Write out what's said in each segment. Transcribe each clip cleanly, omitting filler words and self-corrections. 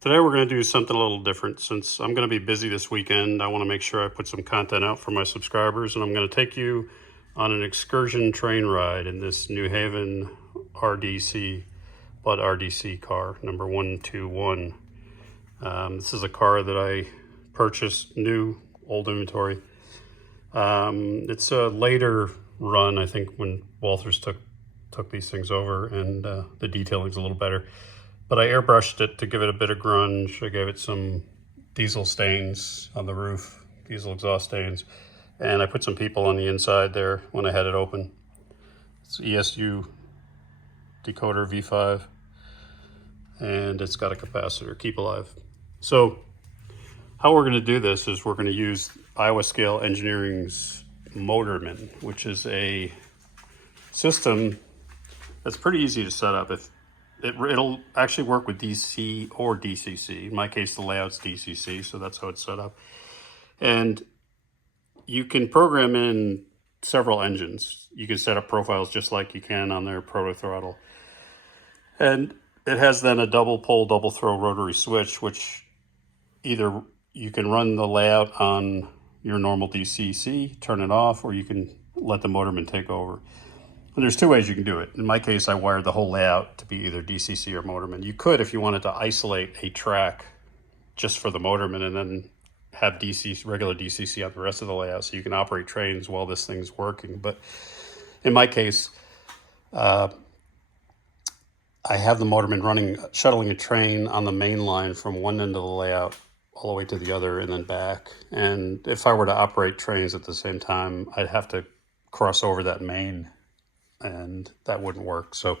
Today we're going to do something a little different. Since I'm going to be busy this weekend, I want to make sure I put some content out for my subscribers, and I'm going to take you on an excursion train ride in this New Haven RDC, RDC car, number 121. This is a car that I purchased new, old inventory. It's a later run, I think, when Walthers took these things over, and the detailing's a little better. But I airbrushed it to give it a bit of grunge. I gave it some diesel stains on the roof, diesel exhaust stains, and I put some people on the inside there when I had it open. It's ESU decoder V5, and it's got a capacitor, keep alive. So how we're going to do this is we're going to use Iowa Scale Engineering's Motorman, which is a system that's pretty easy to set up. It'll actually work with DC or DCC. In my case, the layout's DCC, so that's how it's set up. And you can program in several engines. You can set up profiles just like you can on their proto throttle. And it has then a double pole, double throw rotary switch, which either you can run the layout on your normal DCC, turn it off, or you can let the Motorman take over. And there's two ways you can do it. In my case, I wired the whole layout to be either DCC or Motorman. You could, if you wanted to isolate a track just for the Motorman and then have regular DCC on the rest of the layout so you can operate trains while this thing's working. But in my case, I have the Motorman shuttling a train on the main line from one end of the layout all the way to the other and then back. And if I were to operate trains at the same time, I'd have to cross over that main, and that wouldn't work. So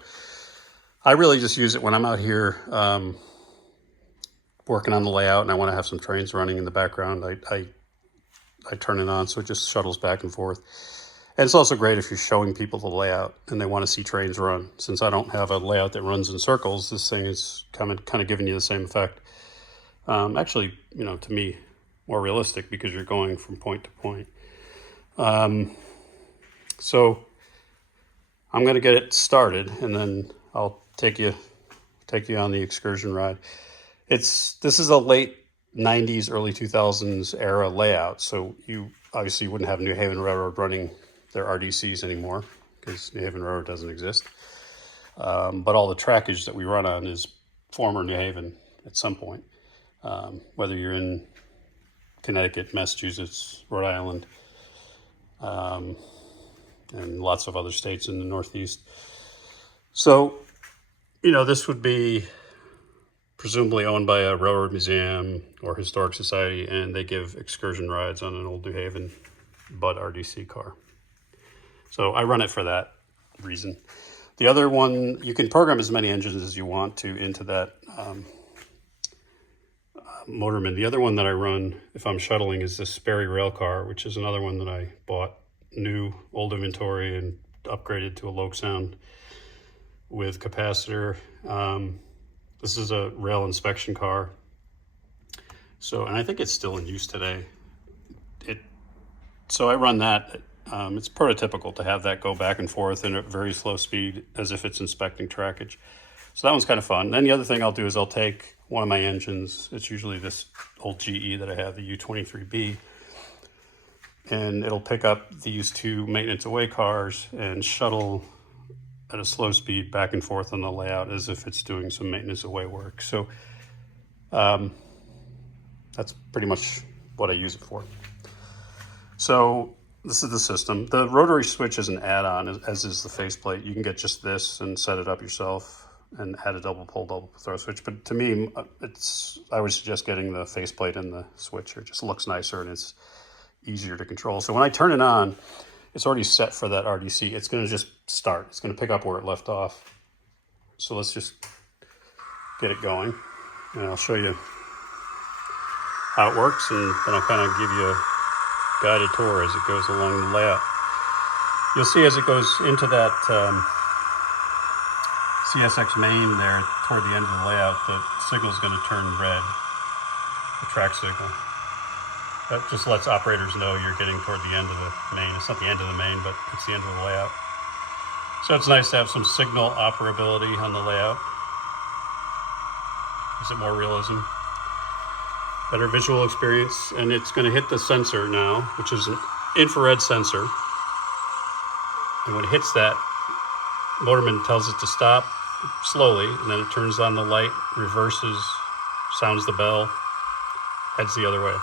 I really just use it when I'm out here working on the layout and I want to have some trains running in the background. I turn it on so it just shuttles back and forth. And it's also great if you're showing people the layout and they want to see trains run. Since I don't have a layout that runs in circles, this thing is kind of giving you the same effect. Actually, to me, more realistic because you're going from point to point. So I'm going to get it started, and then I'll take you on the excursion ride. This is a late 90s, early 2000s era layout, so you obviously wouldn't have New Haven Railroad running their RDCs anymore because New Haven Railroad doesn't exist. But all the trackage that we run on is former New Haven at some point, whether you're in Connecticut, Massachusetts, Rhode Island, and lots of other states in the Northeast. So, this would be presumably owned by a railroad museum or historic society, and they give excursion rides on an old New Haven Bud RDC car. So I run it for that reason. The other one, you can program as many engines as you want to into that Motorman. The other one that I run if I'm shuttling is this Sperry rail car, which is another one that I bought new, old inventory and upgraded to a Loke sound with capacitor. This is a rail inspection car. So, and I think it's still in use today. So I run that. It's prototypical to have that go back and forth in a very slow speed as if it's inspecting trackage. So that one's kind of fun. Then the other thing I'll do is I'll take one of my engines. It's usually this old GE that I have, the U23B. And it'll pick up these two maintenance away cars and shuttle at a slow speed back and forth on the layout as if it's doing some maintenance away work. So that's pretty much what I use it for. So this is the system. The rotary switch is an add-on, as is the faceplate. You can get just this and set it up yourself and add a double pole, double throw switch. But to me, I would suggest getting the faceplate and the switch. It just looks nicer and it's easier to control. So when I turn it on, it's already set for that RDC. It's going to just start. It's going to pick up where it left off. So let's just get it going, and I'll show you how it works, and then I'll kind of give you a guided tour as it goes along the layout. You'll see as it goes into that CSX main there toward the end of the layout, the signal's going to turn red, the track signal. That just lets operators know you're getting toward the end of the main. It's not the end of the main, but it's the end of the layout. So it's nice to have some signal operability on the layout. Gives it more realism. Better visual experience, and it's going to hit the sensor now, which is an infrared sensor. And when it hits that, Motorman tells it to stop slowly, and then it turns on the light, reverses, sounds the bell, heads the other way.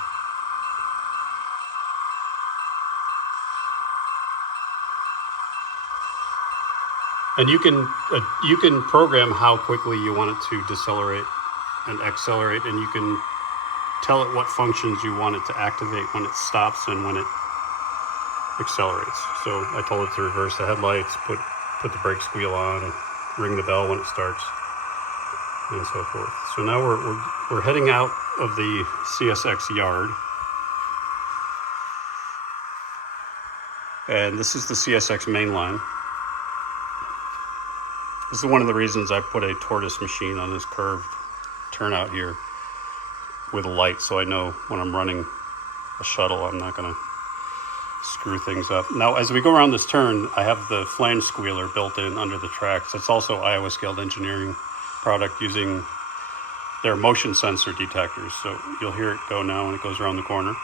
And you can program how quickly you want it to decelerate and accelerate, and you can tell it what functions you want it to activate when it stops and when it accelerates. So I told it to reverse the headlights, put the brake squeal on, and ring the bell when it starts, and so forth. So now we're heading out of the CSX yard, and this is the CSX main line. This is one of the reasons I put a tortoise machine on this curved turnout here with a light, so I know when I'm running a shuttle I'm not going to screw things up. Now as we go around this turn, I have the flange squealer built in under the tracks. It's also Iowa Scaled Engineering product using their motion sensor detectors, so you'll hear it go now when it goes around the corner.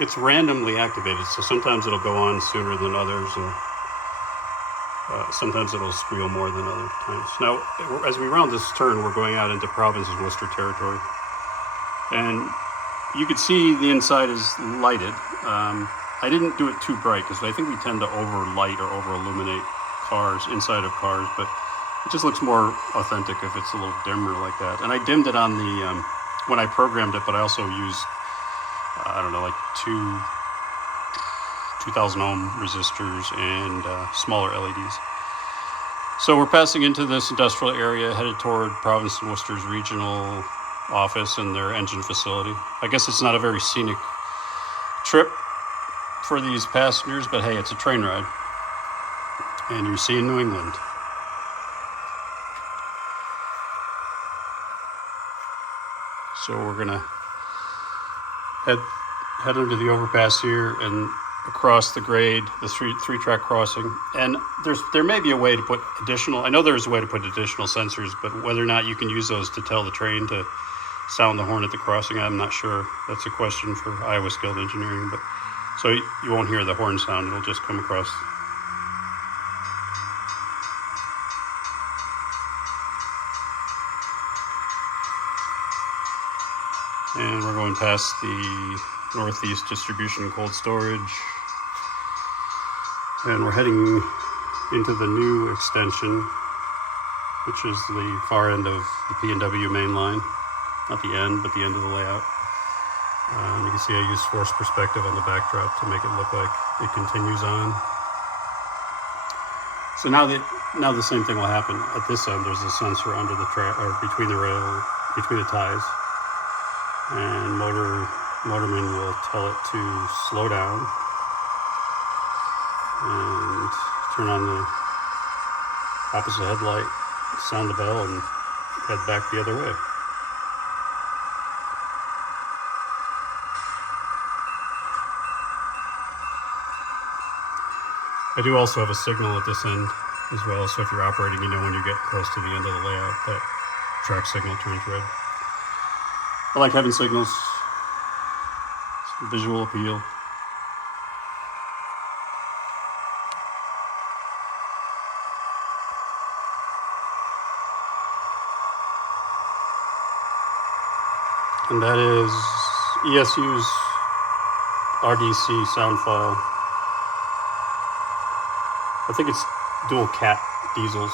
It's randomly activated, so sometimes it'll go on sooner than others, and sometimes it'll squeal more than other times. Now, as we round this turn, we're going out into Providence and Worcester territory, and you can see the inside is lighted. I didn't do it too bright because I think we tend to over-light or over-illuminate cars, inside of cars, but it just looks more authentic if it's a little dimmer like that. And I dimmed it on the when I programmed it, but I also used I don't know, like 2,000 ohm resistors and smaller LEDs. So we're passing into this industrial area headed toward Providence and Worcester's regional office and their engine facility. I guess it's not a very scenic trip for these passengers, but hey, it's a train ride. And you're seeing New England. So we're gonna head under the overpass here and across the grade, the three-track crossing. And there may be a way to put additional, I know there's a way to put additional sensors, but whether or not you can use those to tell the train to sound the horn at the crossing, I'm not sure. That's a question for Iowa Scaled Engineering. But so you won't hear the horn sound, it'll just come across. And we're going past the Northeast Distribution and Cold Storage. And we're heading into the new extension, which is the far end of the P&W main line. Not the end, but the end of the layout. You can see I use force perspective on the backdrop to make it look like it continues on. So now the same thing will happen. At this end, there's a sensor under the track, or between the rail, between the ties. And Motorman will tell it to slow down and turn on the opposite headlight, sound the bell, and head back the other way. I do also have a signal at this end as well, so if you're operating, you know when you get close to the end of the layout, that track signal turns red. I like having signals, some visual appeal. And that is ESU's RDC sound file. I think it's dual cat diesels.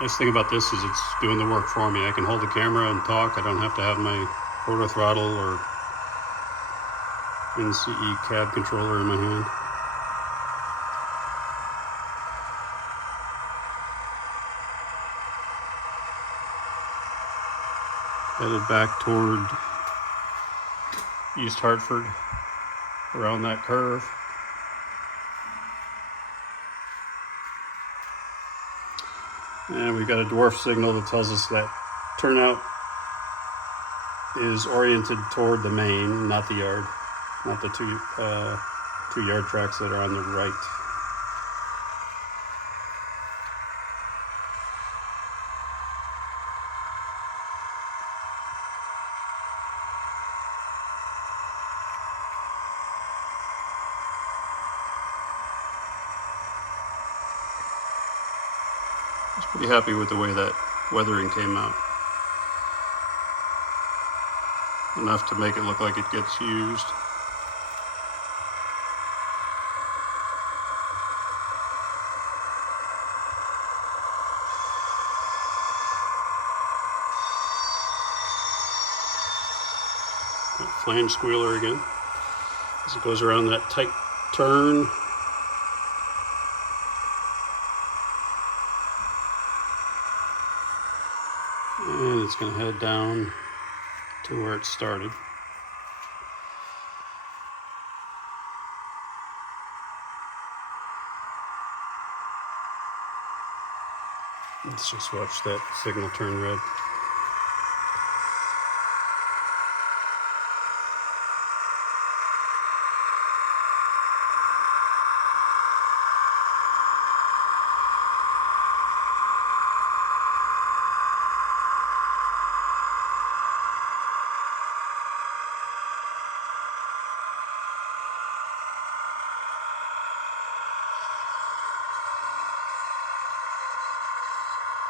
Nice thing about this is it's doing the work for me. I can hold the camera and talk. I don't have to have my rotor throttle or NCE cab controller in my hand. Headed back toward East Hartford around that curve. And we've got a dwarf signal that tells us that turnout is oriented toward the main, not the yard, not the two yard tracks that are on the right. I was pretty happy with the way that weathering came out. Enough to make it look like it gets used. Flange squealer again as it goes around that tight turn. And it's going to head down to where it started. Let's just watch that signal turn red.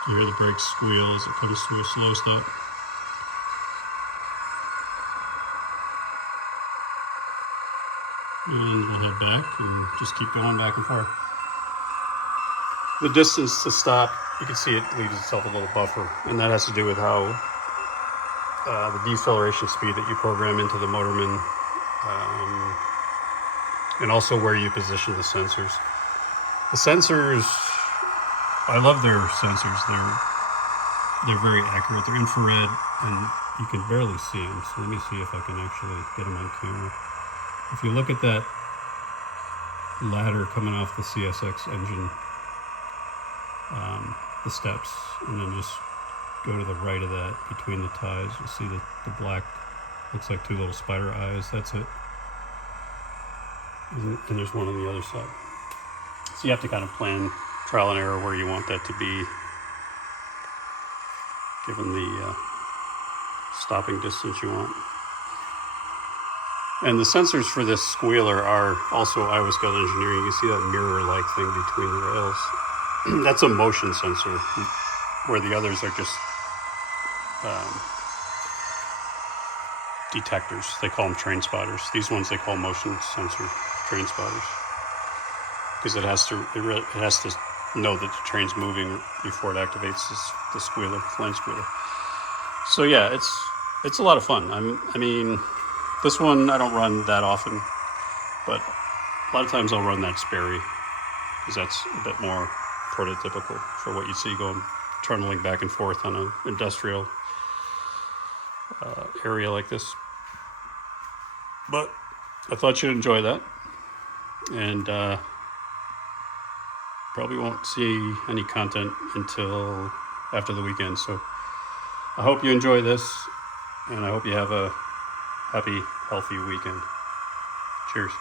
You hear the brakes squeal as it comes to a slow stop. And we'll head back and just keep going back and forth. The distance to stop, you can see it leaves itself a little buffer, and that has to do with how the deceleration speed that you program into the Motorman, and also where you position the sensors. The sensors, I love their sensors. They're very accurate. They're infrared, and you can barely see them. So let me see if I can actually get them on camera. If you look at that ladder coming off the CSX engine, the steps, and then just go to the right of that between the ties, you'll see the black, looks like two little spider eyes. That's it. And there's one on the other side. So you have to kind of plan trial and error where you want that to be, given the stopping distance you want. And the sensors for this squealer are also Iowa Scout Engineering. You can see that mirror-like thing between the rails. That's a motion sensor, where the others are just detectors. They call them train spotters. These ones they call motion sensor train spotters, because it has to know that the train's moving before it activates the squealer, flange squealer. So yeah, it's a lot of fun. I mean, this one I don't run that often, but a lot of times I'll run that Sperry, because that's a bit more prototypical for what you see going tunneling back and forth on an industrial area like this. But I thought you'd enjoy that, and probably won't see any content until after the weekend. So I hope you enjoy this, and I hope you have a happy, healthy weekend. Cheers.